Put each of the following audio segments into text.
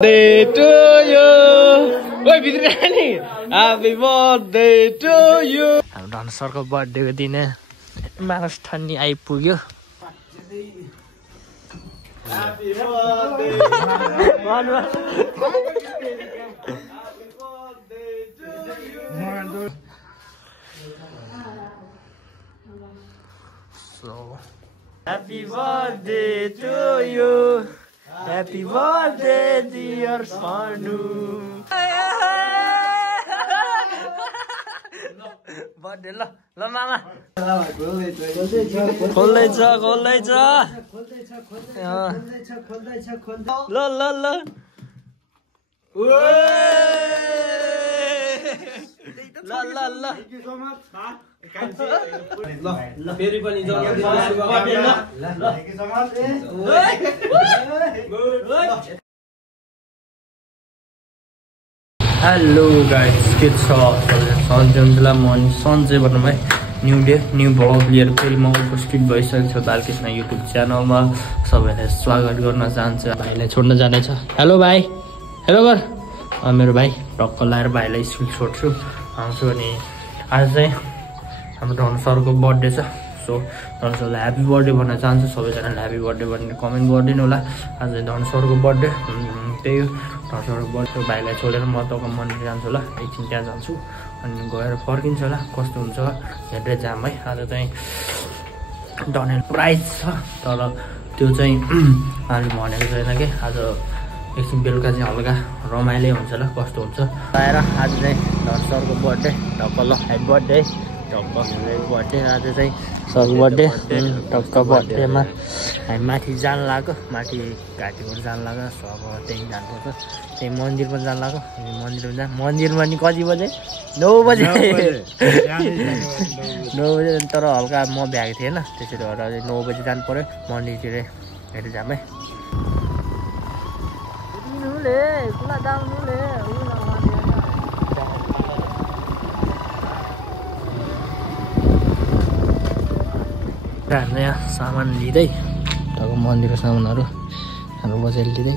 Birthday to you. Oi, Bidrani. Happy birthday to you. हाम्रो धनसरको बर्थडेको दिन मानस ठान्नी आइपुग्यो। Happy birthday. So, happy birthday to you. Happy birthday, dear Sanu. Birthday lo, mama. खोल्दैछ ल फेरि पनि hello guys, के छ सन्जला म सन्जय भन्नुमा न्यू डे न्यू भ्लग लिएर फेरि म उपस्थित भइसकेको छु बालकृष्ण युट्युब च्यानलमा। सबैलाई स्वागत गर्न चाहन्छु। भाइलाई छोड्न जानेछ। हेलो भाइ, हेलो गर। मेरो भाइ टक्क लाएर भाइलाई स्कुल छोड्छु, आउँछु। अनि आज चाहिँ हाम्रो धनसरको बर्थडे छ। सो धनसरलाई ह्याप्पी बर्थडे भन्न चाहन्छु। सबैजनाले ह्याप्पी बर्थडे भनेर कमेन्ट गरिदिनु होला। आज धनसरको बर्थडे, त्यही हो धनसरको बर्थडे। भाइलाई छोडेर म तक मन्दिर जान्छु होला, एकछिन त्यहाँ जान्छु अनि गएर फर्किन्छ होला। कस्तो हुन्छ हेरेर जाम है। आज चाहिँ डनेल प्राइज छ, तर त्यो चाहिँ अहिले भनेको छैन कि। आज एकछिन बेलुका चाहिँ हल्का रमाइलो हुन्छ होला, कस्तो हुन्छ आएर। आज चाहिँ धनसरको बर्थडे टक्क ल ह्याप्पी बर्थडे टक्क बर्थडे। आज चाहिँ सरको बर्थडे टक्क बर्थडेमा हामी माथि जान लाग्यो, माथि घाटीबाट जान लाग्यो। अब त्यहीँ जानुपर्छ, त्यही मन्दिरमा जान लाग्यो। अनि मन्दिरमा नि कति बजे? 9 बजे 9 बजे। तर हल्का म भ्याएको थिएन, त्यसरी गर्दा 9 बजे जानु पऱ्यो मन्दिरतिर हेरेर जाम है। हाम्रो यहाँ सामान लिँदै तब मन्दिरको सामानहरू हाम्रो बजारले लिँदै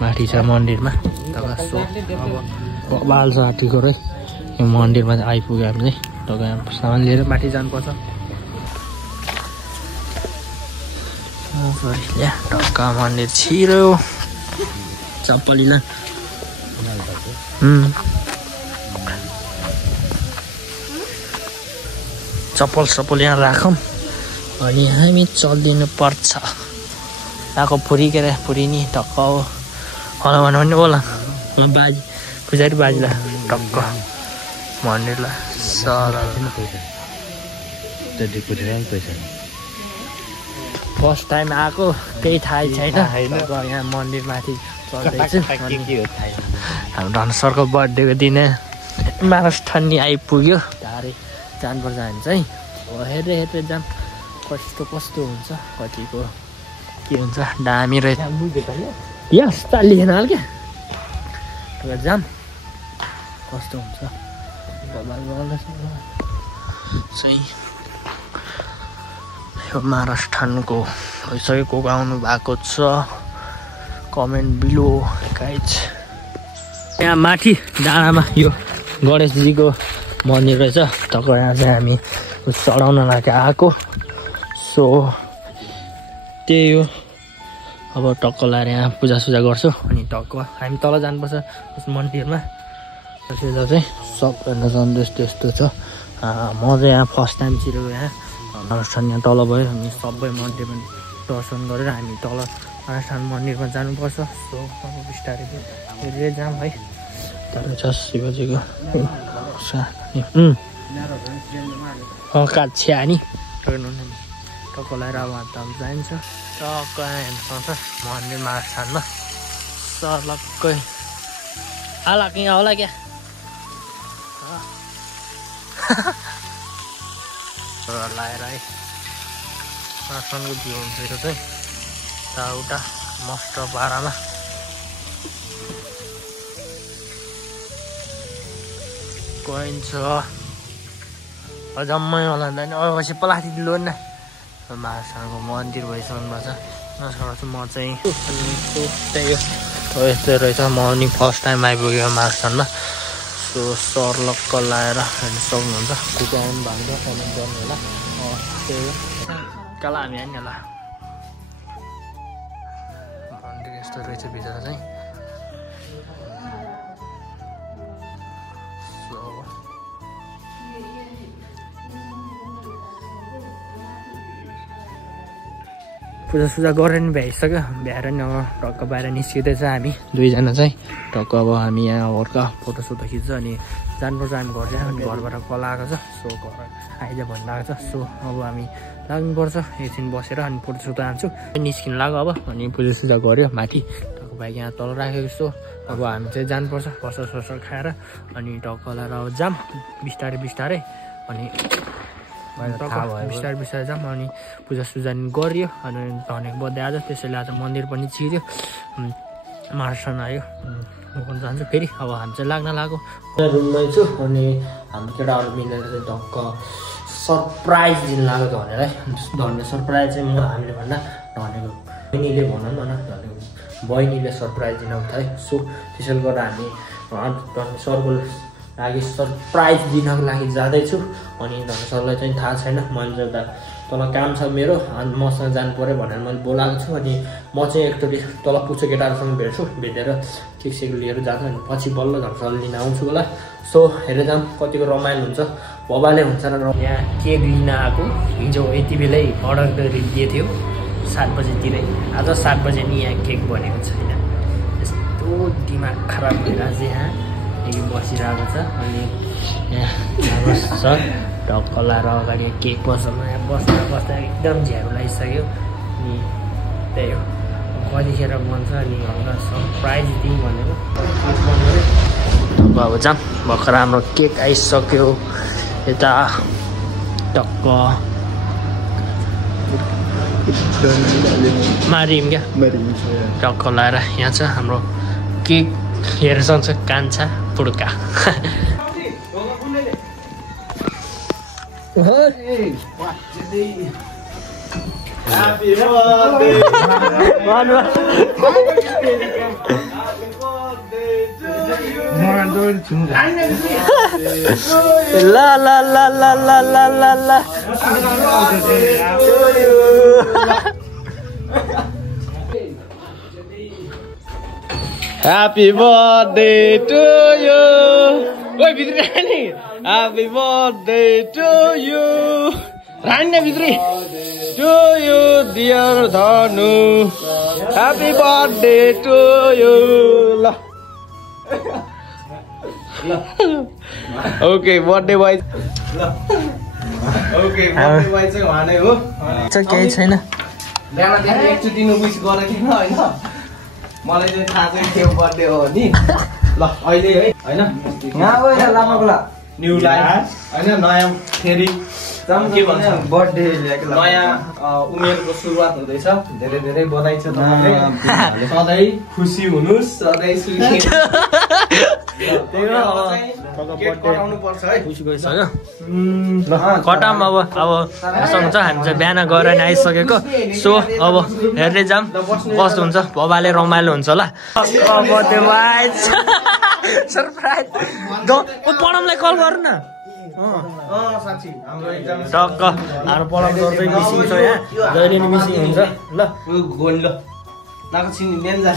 माथि छ मन्दिरमा। तब सो अब बाल छ हात्तीको रै यो मन्दिरमा चाहिँ आइपुग्यो। हामी चाहिँ तब यहाँ सामान लिएर माथि जानुपर्छ। यहाँ टक्क मन्दिर छिरो चप्पलिला चप्पल यहाँ राखौँ अनि हामी चलिदिनु पर्छ। आएको पुरी के अरे पुरी नि टक्क होला भन्नु पनि होला। बाजी पुजारी बाजीलाई टक्क मन्दिरलाई सर फर्स्ट टाइम आएको, केही थाहै छैन। यहाँ मन्दिरमाथि चल्दैछु। हाम्रो धनसरको बर्थडेको दिन मानस ठान्नी आइपुग्यो। टाढै जानुपर्छ हामी चाहिँ। हेरेर जाम कस्तो हुन्छ, कतिको के हुन्छ। दामी रहेछ यस चालिएन हाल क्या जाम कस्तो हुन्छ चाहिँ। यो महाराष्ट्रको भइसकेको आउनु भएको छ, कमेन्ट बिलो गाइज। यहाँ माथि डाँडामा यो गणेशजीको मन्दिर रहेछ। टक्क यहाँ चाहिँ हामी चढाउन लागि आएको। सो त्यही हो, अब टक्क लाएर यहाँ पूजासुजा गर्छु अनि टक्क हामी तल जानुपर्छ यस मन्दिरमा। त्यसो चाहिँ सबभन्दा सन्देश त्यस्तो छ। म चाहिँ यहाँ फर्स्ट टाइम छिरो यहाँ अनुष्ठान यहाँ तल भयो। हामी सबै मन्दिरमा दर्शन गरेर हामी तल अनुष्ठान मन्दिरमा जानुपर्छ। सो अब बिस्तारै हेरेर जाम है। तर छ शिवजीको छ्यानी टक्क लगाएर अब जाइन्छ। टक्क हेर्नु पाउँछ मन्दिर महास्थानमा सर्लक्कै आला कहाँ होला क्या लगाएर है। महास्थानको भ्यू हुन्छ यो चाहिँ एउटा मस्ट पारामा। कोइन छ जम्मै होला नि। अब पछि पलाथी लोन न महास्थानको मन्दिर भइसक्नु भएको छ। म चाहिँ त्यही हो यस्तै रहेछ म नि फर्स्ट टाइम आइपुगेँ मार्सनमा सो सर्लक्क लाएर हेर्न सक्नुहुन्छ कुकाउनु भएको कमेन्ट गर्नु होला त्यही हो कला हामी आएन होला यस्तो रहेछ भित्र चाहिँ पूजासुजा गरेर नि भ्याइसक्यो भ्याएर नि अब टक्क बाहिर निस्किँदैछ हामी दुईजना चाहिँ टक्क अब हामी यहाँ हल्का फोटोसोटो खिच्छ अनि जानुपर्छ हामी घर चाहिँ अनि घरबाट कल आएको छ सो घर आइज भन्नु आएको छ सो अब हामी लाग्नुपर्छ एकछिन बसेर अनि फोटोसोटो हान्छु निस्किनु लाग्यो अब अनि पूजासुजा गऱ्यो माथि टक्क बाइक यहाँ तल राखेको छु अब हामी चाहिँ जानुपर्छ बसर खाएर अनि टक्क लाएर अब जाम बिस्तारै बिस्तारै अनि बिस्तारै जाम अनि पूजासुजा गरियो अनि धनेको बर्थडे आज त्यसैले आज मन्दिर पनि छिर्यो मार्सन आयो घुम्न जान्छु फेरि अब हामी चाहिँ लाग्न लाग्यो रुममै छु अनि हाम्रो केटाहरू मिलेर चाहिँ टक्क सरप्राइज दिनु लाग्यो धनेलाई धने सरप्राइज चाहिँ म हामीले भन्दा धनेको बहिनीले भनौँ न धनेको बहिनीले सरप्राइज दिन उठायो सो त्यसैले गर्दा हामी धने सरको लागि सरप्राइज दिनको लागि जाँदैछु अनि धने सरलाई चाहिँ थाहा छैन मैले एउटा तल काम छ मेरो अनि मसँग जानु पऱ्यो भनेर मैले बोलाएको छु अनि म चाहिँ एकचोटि तल पुग्छु केटाहरूसँग भेट्छु भेटेर केक लिएर जान्छु अनि पछि बल्ल धने सरले लिन आउँछु होला सो हेरेर जाऊँ कतिको रमाइलो हुन्छ भवाले हुन्छ र यहाँ केक लिन आएको हिजो यति बेलै अर्डर गरिदिएको थियो 7 बजेतिरै आज 7 बजे नि यहाँ केक बनेको छैन यस्तो दिमाग खराब भइरहेको छ यहाँ बसिरहेको छ अनि यहाँ सर टक्क लाएर अगाडि केक बसाउनु यहाँ बस्दा एकदम झ्याउ लागिसक्यो अनि त्यही हो कतिखेर बन्छ अनि हल्का सरप्राइज दिउँ भनेको अब जाऊँ भर्खर हाम्रो केक आइसक्यो यता टक्क मारिम क्या टक्क लाएर यहाँ छ हाम्रो केक हेरेर सक्छ कान्छा पुड्का ला ला ला ला ला ला ला ला Happy birthday to you. Oi, Bitri Rani. Happy birthday to you. Rani Bitri. To you, dear Dhanu. Happy birthday to you. Okay, birthday boy. Okay, birthday boy चाहिँ उहाँनै हो. चाहिँ केही छैन. बिहान बिहान एकचोटि विश गरेको थिएन हैन. मलाई चाहिँ थाहा चाहिँ के बर्थडे हो नि ल अहिले है हैन यहाँ हो यहाँ लामाकोला न्यू लाइफ हैन नयाँ फेरि के भन्छ बर्थडे ल्याएको नयाँ उमेरको सुरुवात हुँदैछ धेरै धेरै बधाई छ तपाईले सधैँ खुसी हुनुस् सधैँ सुखी कटाउनु पर्छ है खुसी गइसक्यो ल कटाम अब हुन्छ हामी चाहिँ बिहान गएर नि आइसकेको सो अब हेर्दै जाम कस्तो हुन्छ बबाले रमाइलो हुन्छ ल सरप्राइज पढमलाई कल गर्नु न टक्क हाम्रो पढम गर्दै मिसिङ छ यहाँ जहिले नि मिसिङ हुन्छ ल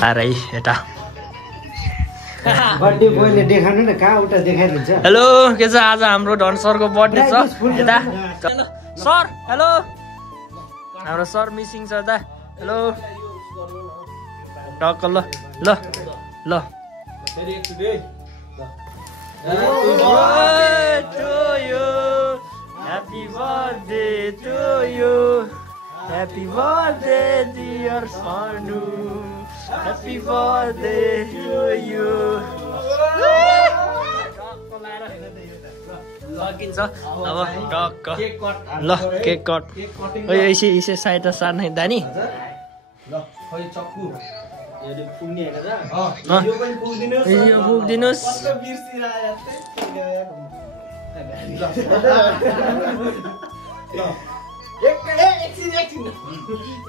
अरे यता बर्थडे बोयले देखाउनु न कहाँ उता देखाइदिन्छ हेलो के छ आज हाम्रो धन सरको बर्थडे छ यता सर हेलो हाम्रो सर मिसिङ छ दा हेलो टक्क ल ल ल फेरि एकचोटि Happy birthday to you. Happy birthday dear Sanu. Happy birthday to you. सकिन्छ अब टक्क ल केक कट यसै साइड सार्ने दानी पुगिदिनुहोस्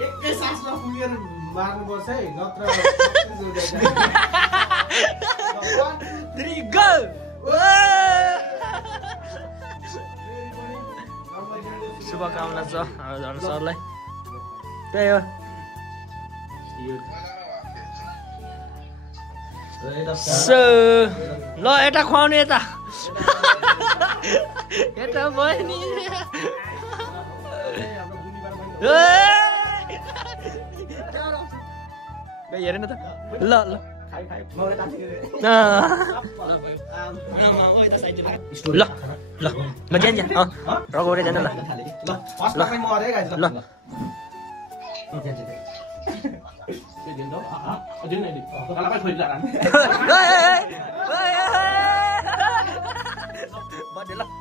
एकै सासमा पुगेर मार्नुपर्छ है नत्र 3 go शुभकामना छ झन् सरलाई त्यही हो सो ल यता खुवाउने यता यता भयो नि हेरेन त ल ल ल ल ल जान जा रगौरे जान ल ल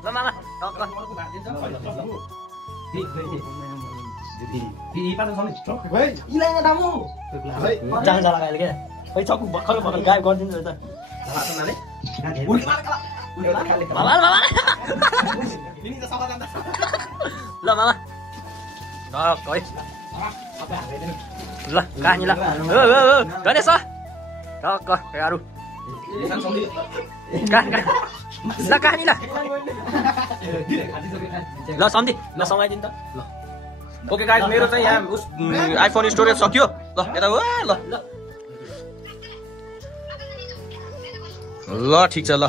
ल मामा jangan salah kali ya. Cok bakal gaib गरिदिनु त. Mama. ल मामा. Rồi. ल कानी ल. गणेश. Rồi, aduh. Kan. ल कानी ल. ल सम्धि. ल समाइदिनु त. ल. ओके गाइस मेरो चाहिँ यहाँ उस आइफोन स्टोरेज सक्यो ल यता हो ल ल ठीक छ ल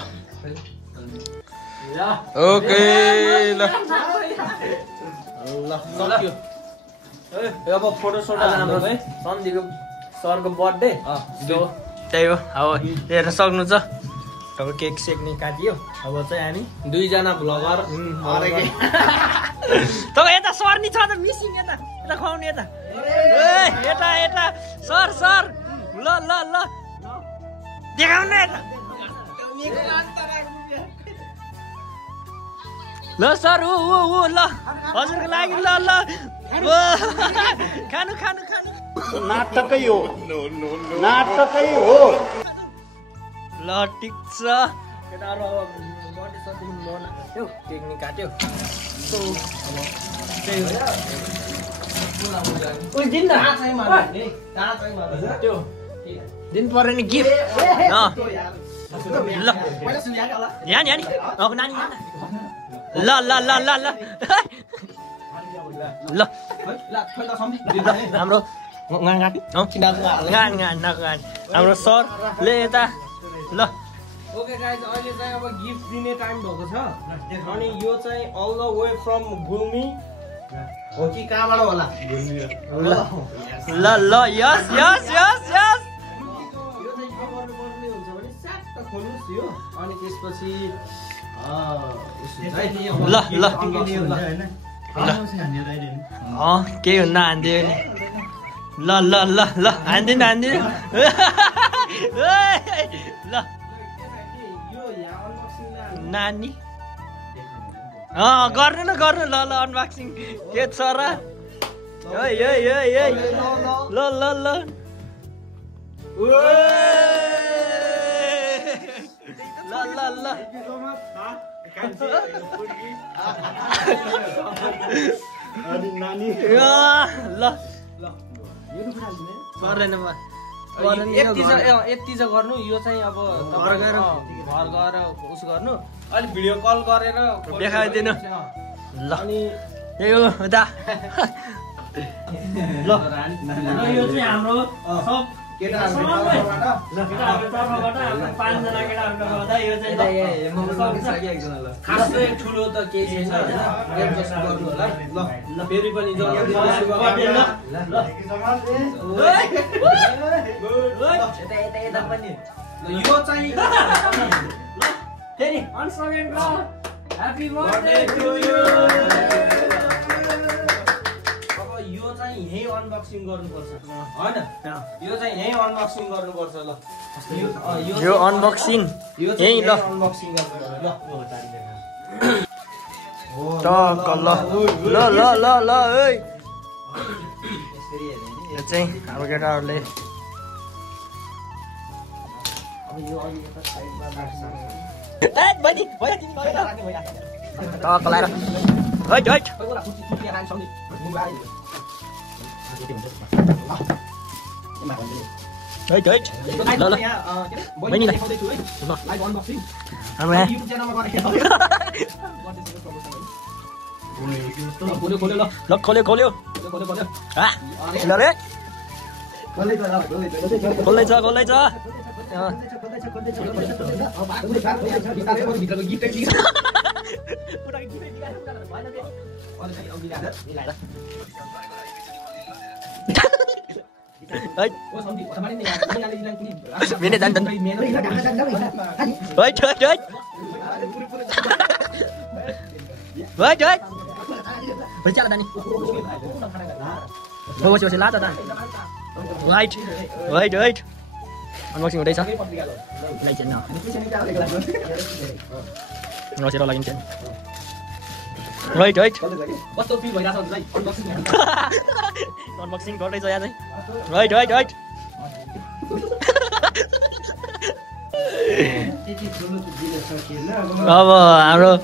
ओके ल ल सक्यो अब फोटो सोटो राम्रो है सन्धिको सरको बर्थडे त्यही हो अब हेर्न सक्नु छ अब केक सेक नि काटियो अब चाहिँ हामी दुईजना भ्लगर तपाईँ यता सर्नी छ त मिसिङ यता यता खुवाउने यता यता सर ल ल ल देखाउनु यता ल सर ऊ ल हजुरको लागि ल ल खानु नाटकै हो ल ठिक छ केटाहरु अब बर्थडे सकिनु बनायो केक नि काट्यो त्यो दिन पर्यो नि गिफ्ट ल यहाँ नि अब नानी ल ल ल ल ल ल हाम्रो हाम्रो सरले यता ल ओके गाइज अहिले चाहिँ अब गिफ्ट दिने टाइम भएको छ अनि यो चाहिँ all the way from Gulmi हो कि कहाँबाट होला ल ल यस यस यस यस यो चाहिँ के गर्नुपर्ने हुन्छ भने स्याक्क खोल्नुस् यो अनि त्यसपछि ल ल के हुन्न हान्दियो नि ल ल ल ल हान्दिनु ल नानी गर्नु न ल ल अनबक्सिङ के छ र ल ल ल ल ल यति चाहिँ गर्नु यो चाहिँ अब घर गएर उस गर्नु अहिले भिडियो कल गरेर देखाइदिनु ल यही हो दा ल यो चाहिँ हाम्रो सब खासै ठुलो त केही छैन एडजस्ट गर्नु होला ल फेरि पनि यो चाहिँ फेरि ह्यापी बर्थडे टु यु यो चाहिँ यही अनबक्सिङ गर्नुपर्छ हैन यो चाहिँ यही अनबक्सिङ गर्नुपर्छ ल यो अनबक्सिङ यही ल अनबक्सिङ गर्नु ल ल यो चाहिँ हाम्रो केटाहरूले Đấy đấy. Lỡ lỡ. Mấy này. Ăn nè. Cố liêu. À, lỡ đấy. Cố lên cho. Đấy. Miếng này đánh. Đấy, chơi. Chơi. Với chắc là đánh. Thôi chơi lát cho ta. Right. Unboxing ở đây sao? Lấy chân nào? Nó sẽ đo lại chân. Right. Unboxing có đây rồi anh ấy. Right. अब हाम्रो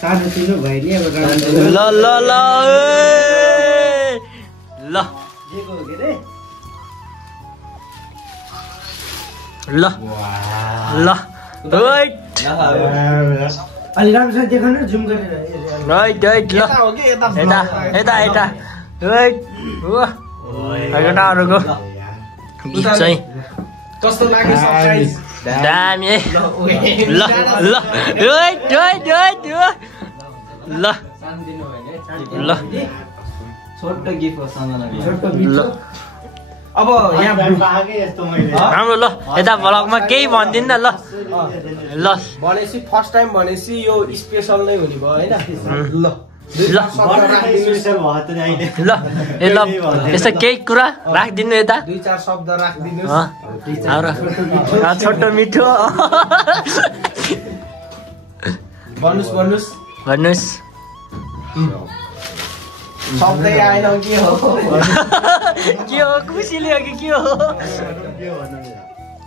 सानो तिनो भयो नि अब अलि राम्रोसँग देखाउनु जुम गरेर कस्तो लाग्यो सरप्राइज दामी ल छोटो गिफ्ट हो सानोलाई छोटो गिफ्ट अब यहाँ राम्रो ल यता भ्लगमा केही भन्दिन न ल भनेपछि फर्स्ट टाइम भनेपछि यो स्पेशल नै हुने भयो हैन ल यसो केही कुरा राखिदिनु यता 2-4 शब्द राखिदिनुस् छोटो मिठो भन्नुस् शब्दै आएन के हो खुसीले हो कि के हो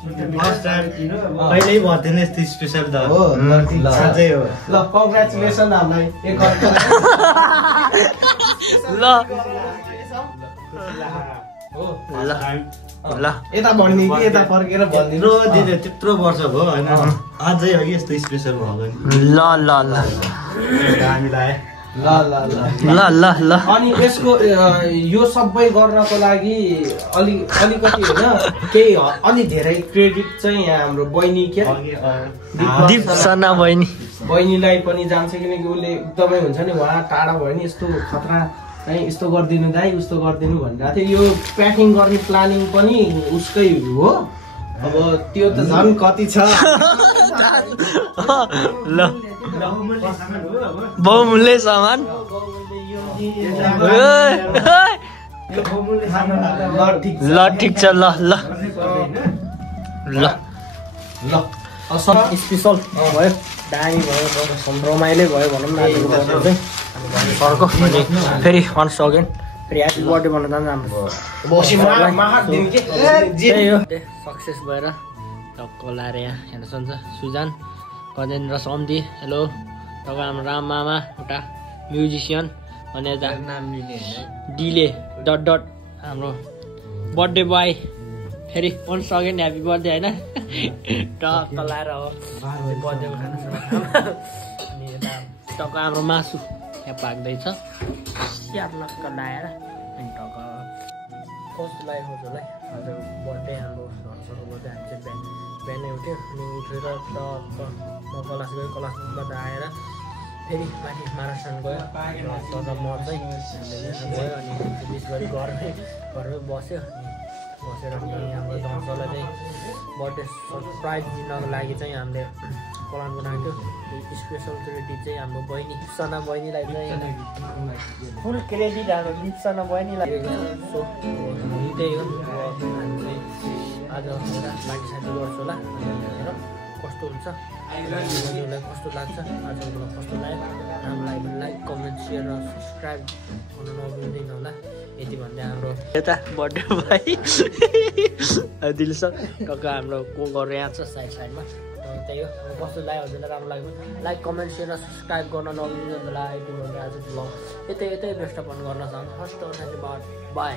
फर्स्ट टाइम कहिल्यै भन्दैन यस्तो स्पेशल त हो साँच्चै हो ल कङ्ग्रेचुलेसन हामीलाई एक ल यता भन्ने कि यता फर्केर भनिदिनु त्यत्रो वर्ष भयो हैन अझै अघि यस्तो स्पेशल भयो ल हामीलाई ल अनि यसको यो सबै गर्नको लागि अलिकति होइन केही अलि धेरै क्रेडिट चाहिँ यहाँ हाम्रो बहिनी के दीपसना बहिनीलाई पनि जान्छ किनकि उसले एकदमै हुन्छ नि उहाँ टाढा भयो नि यस्तो खतरा चाहिँ यस्तो गरिदिनु दाइ उस्तो गरिदिनु भनिरहेको थियो यो प्याकिङ गर्ने प्लानिङ पनि उसकै हो अब त्यो त झन् कति छ ल बहुमूल्य सामान ल ठिक छ ल स्पेसल भयो दामी भयो रमाइलो भयो भनौँ न अर्को फेरि वन्स अगेन फेरि ह्याप्पी बर्थडे भन्न जान्छ हाम्रो सक्सेस भएर टक्क लाएर यहाँ हेर्न सक्छ सुजान गजेन्द्र सम्धी हेलो तपाईँ हाम्रो राम मामा एउटा म्युजिसियन अनि यता डिले डट हाम्रो बर्थडे बोय फेरि वन्स अगेन ह्याप्पी बर्थडे होइन टक्क लाएर हो बर्थडेको खाना अनि यता टक्क हाम्रो मासु यहाँ पाक्दैछ स्याप्लक्क लाएर अनि टक्क कस्तो लाग्यो हजुरलाई हजुर बर्थडे हाम्रो घरको बर्थडे हामी चाहिँ बिहानै उठ्यो अनि उठेर टक्क म क्लास गयो क्लासबाट आएर फेरि माथि महाराष्ट्र गयो तर म चाहिँ गयो अनि विश गरी घरमै बस्यो बसेर हाम्रो दर्शकलाई चाहिँ बर्थडे सरप्राइज दिनको लागि चाहिँ हामीले प्लान बनाएको थियो स्पेसल क्रेडिट चाहिँ हाम्रो बहिनी लिप्सना बहिनीलाई चाहिँ फुल क्रेडिट हाम्रो लिप्सना बहिनीलाई सो त्यही हो आज लाइक साइड गर्छु होला हेर कस्तो हुन्छ भिडियोलाई कस्तो लाग्छ आजको कस्तो लाग्यो राम्रो लाग्यो भने लाइक कमेन्ट सेयर र सब्सक्राइब गर्नु नबिर्सिनु होला यति भन्दै हाम्रो यता बर्थडे भाइ दिलस टक्क हाम्रो को गरेर यहाँ छ साइडमा त्यही हो कस्तो लाग्यो हजुरलाई राम्रो लाग्यो लाइक कमेन्ट सेयर र सब्सक्राइब गर्न नबिर्सिनु होला यति भन्दै आज ब्लग यतै बेस्ट अपन गर्न चाहन्छु फर्स्ट बाई